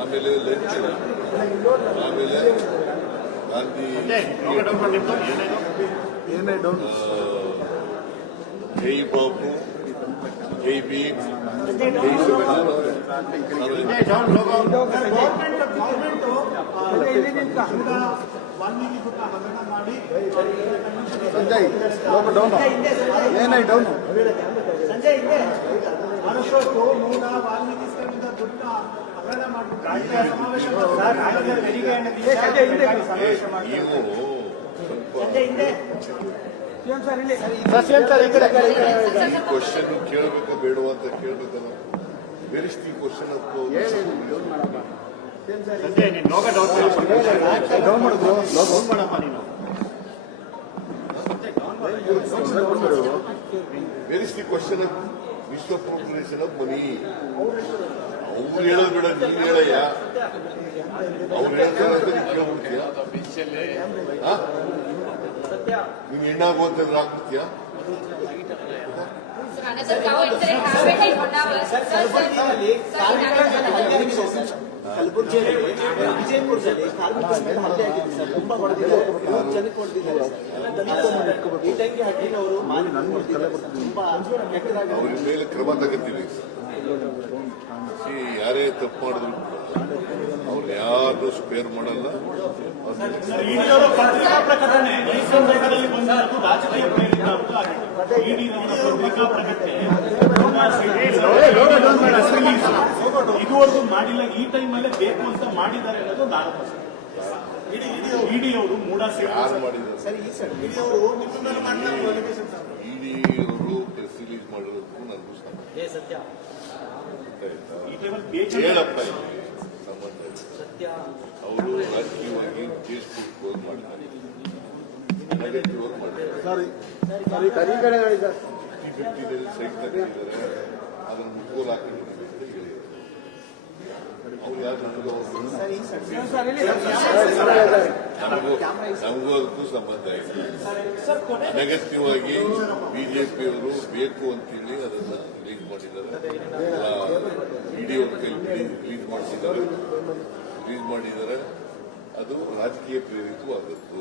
ಆಮೇಲೆ ಲಂಚ್, ಆಮೇಲೆ ಗಾಂಧಿ ಜೈ ಬಾಬು, ಜೈ ಭೀಮ್, ಜೈ ಸಂಜಯ್ ಡೌನ್ ಸಂಜಯ್ ಮಹಾರಾಷ್ಟ್ರಕ್ಕೂ ಮೂಲ ವಾಲ್ಮೀಕಿ ದುಡ್ಡ ಅಪರಾಧ ಮಾಡಿಬಿಟ್ಟು ಸಮಾವೇಶ ಕ್ವಶನ್ ಕೇಳಬೇಕು ಬೇಡವ ಅಂತ ಕೇಳಬೇಕಲ್ಲ. ವೆರಿಸ್ಟ್ ಈ ಕ್ವಶನ್ ವೆರಿಸ್ಟ್ ಈ ಕ್ವಶನ್ ವಿಶ್ವ ಅಪ್ರೋಪ್ರಿಯೇಷನ್ ಆಫ್ ಮನಿ. ಅವ್ರು ಹೇಳೋದು ಬೇಡ, ನೀನ್ ಹೇಳಯ್ಯ. ಅವ್ರು ಹೇಳ್ತಾರೆ ಅಂತ ನೀನ್ ಕೇಳ್ಬಿಡ್ತೀಯ. ನೀನ್ ಹೆಣ್ಣಾಗೋದ್ರೆ ಹಾಕ್ಬಿಡ್ತೀಯ. ಕಲಬುರಗಿಯಲ್ಲಿ ವಿಜಯಪುರದಲ್ಲಿ ಕಾರ್ಮಿಕರ ಹಲ್ಲೆ ಆಗಿದೆ ಸರ್. ತುಂಬಾ ಹೊಡೆದಿದ್ದಾರೆ, ಜನಕ್ಕೆ ಹೊಡೆದಿದ್ದಾರೆ. ಈ ಟೈಮ್ಗೆ ಹಟ್ಟಿನವರು ತುಂಬಾ ಅವ್ರ ಮೇಲೆ ಕ್ರಮ ತಗೋತೀವಿ. ಯಾರೇ ತಪ್ಪು ಮಾಡಿದ್ರು ಅವ್ರು ಯಾರು ಸ್ಪೇರ್ ಮಾಡಲ್ಲ. ಪತ್ರಿಕಾ ಪ್ರಕಟಣೆ ರಾಜಕೀಯ ಪ್ರೇರಿತ ಇದುವರೆಗೂ ಮಾಡಿಲ್ಲ. ಈ ಟೈಮಲ್ಲೇ ಬೇಕು ಅಂತ ಮಾಡಿದ್ದಾರೆ ಅನ್ನೋದು ಒಂದು ಆರೋಪ. ಇಡಿ ಅವರು ಮೂಡ ಯಾರು ಮಾಡಿದ್ದಾರೆ? ಇಡಿ ಅವರು ಪ್ರೆಸ್ ರಿಲೀಸ್ ಮಾಡಿರೋದಕ್ಕೂ ನನಗೂ ಸತ್ಯ ಹೇಳಪ್ಪ ಸಂಬಂಧ ಸತ್ಯ. ಅವರು ರಾಜಕೀಯವಾಗಿ ಕೇಸ್ ಕ್ಲೋಸ್ ಮಾಡಿದ್ದಾರೆ, ನೆಗೆಟಿವ್ ವರ್ಕ್ ಮಾಡಿದ್ದಾರೆ, 50-50 ಸೈಟ್ ತಗೊಂಡಿದ್ದಾರೆ. ಅದನ್ನು ಮುಟ್ಕೋಲ್ ಹಾಕಿದ್ದಾರೆ ಅಂತ ಹೇಳಿದ್ದಾರೆ. ಅವ್ರು ಯಾರು ನಮಗೂ ಅದಕ್ಕೂ ಸಂಬಂಧ ಇದೆ. ನೆಗೆಟಿವ್ ಆಗಿ ಬಿಜೆಪಿಯವರು ಬೇಕು ಅಂತೇಳಿ ಅದನ್ನ ರಿಲೀಸ್ ಮಾಡಿದ್ದಾರೆ. ಇಡೀ ಅವ್ರ ಕೈಲಿ ರಿಲೀಸ್ ಮಾಡಿದ್ದಾರೆ. ಅದು ರಾಜಕೀಯ ಪ್ರೇರಿತವಾದದ್ದು.